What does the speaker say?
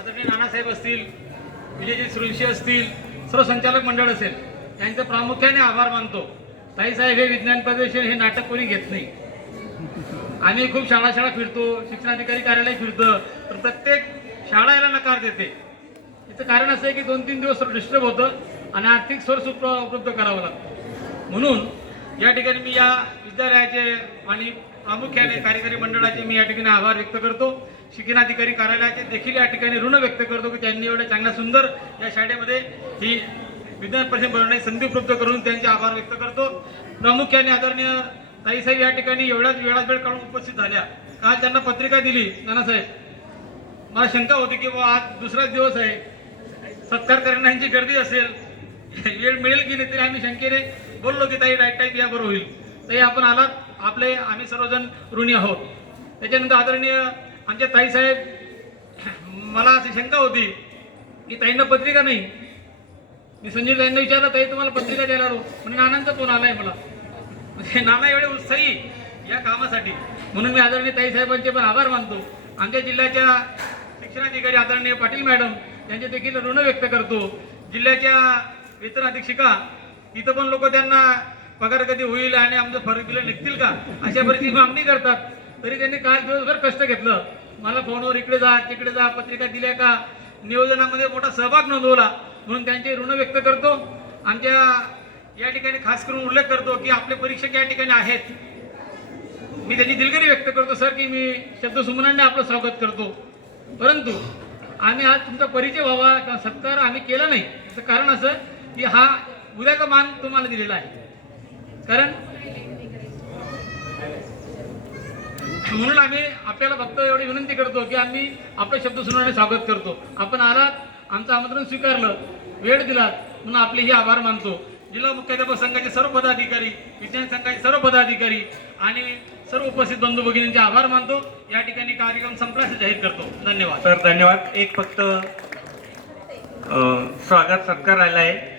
आदरणीय नानासाहेब असतील विजयजी सुरुंशी असतील सर्व संचालक मंडळ असेल यांचं प्रामुख्याने आभार मानतो. ताईसाहेब हे विज्ञान प्रदर्शन हे नाटक कोणी घेत नाही. आम्ही खूप शाळा शाळा फिरतो शिक्षणाधिकारी कार्यालय फिरतं तर प्रत्येक शाळा याला नकार देते. याचं कारण असं आहे की दोन तीन दिवस डिस्टर्ब होतं आणि आर्थिक सोर्स उप उपलब्ध करावं लागतं. म्हणून या ठिकाणी मी या विद्यालयाचे आणि प्रामुख्याने कार्यकारी मंडळाचे मी या ठिकाणी आभार व्यक्त करतो. शिक्षणाधिकारी कार्यालयाचे देखील या ठिकाणी ऋण व्यक्त करतो की त्यांनी एवढ्या चांगल्या सुंदर या शाळेमध्ये ही विज्ञान परिषद बनवण्याची संधी उपलब्ध करून त्यांचे आभार व्यक्त करतो. प्रामुख्याने आदरणीय ताईसाहेब या ठिकाणी एवढ्याच वेळात वेळ काढून उपस्थित झाल्या. काल त्यांना पत्रिका दिली? नानासाहेब मला शंका होती की बा आज दुसराच दिवस आहे. सत्कार करणाऱ्यांची गर्दी असेल. वेळ मिळेल की नाही तरी आम्ही शंकेने बोललो की ताई राईट टाईम याबरोबर होईल. ताई आपण आलात? आपले आम्ही सर्वजण ऋणी आहोत. त्याच्यानंतर आदरणीय आमच्या ताईसाहेब मला अशी शंका होती की ताईंना पत्रिका नाही. मी संजीव ताईंना विचारलं ताई तुम्हाला पत्रिका द्यायला आलो. म्हणजे नानांचा फोन आलाय मला. म्हणजे नाना एवढे उत्साही या कामासाठी. म्हणून मी आदरणीय ताईसाहेबांचे पण आभार मानतो. आमच्या जिल्ह्याच्या शिक्षणाधिकारी आदरणीय पाटील मॅडम यांचे देखील ऋण व्यक्त करतो. जिल्ह्याच्या वेतन अधीक्षिका इथं पण लोक त्यांना पगार कधी होईल आणि आमचं फरक बिलं निघतील का? अशा परिस्थिती मागणी करतात. तरी त्यांनी काल दिवसभर कष्ट घेतलं. मला फोनवर इकडे जा तिकडे जा पत्रिका दिल्या का? नियोजनामध्ये मोठा सहभाग नोंदवला. म्हणून त्यांचे ऋण व्यक्त करतो. आमच्या या ठिकाणी खास करून उल्लेख करतो की आपले परीक्षक या ठिकाणी आहेत. मी त्याची दिलगिरी व्यक्त करतो सर की मी शब्दसुमनांनी आपलं स्वागत करतो. परंतु आम्ही आज तुमचा परिचय व्हावा किंवा सत्कार आम्ही केला नाही. त्याचं कारण असं की हा उद्याचा मान तुम्हाला दिलेला आहे. कारण म्हणून आम्ही आपल्याला फक्त एवढी विनंती करतो की आम्ही आपले शब्द सुनाने स्वागत करतो. आपण आलात आमचं आमंत्रण स्वीकारलं वेळ दिलात म्हणून आपले हे आभार मानतो. जिल्हा मुख्याध्यापक संघाचे सर्व पदाधिकारी विज्ञान संघाचे सर्व पदाधिकारी आणि सर्व उपस्थित बंधू भगिनींचे आभार मानतो. या ठिकाणी कार्यक्रम संपला जाहीर करतो. धन्यवाद. सर धन्यवाद. एक फक्त स्वागत सत्कार आला आहे.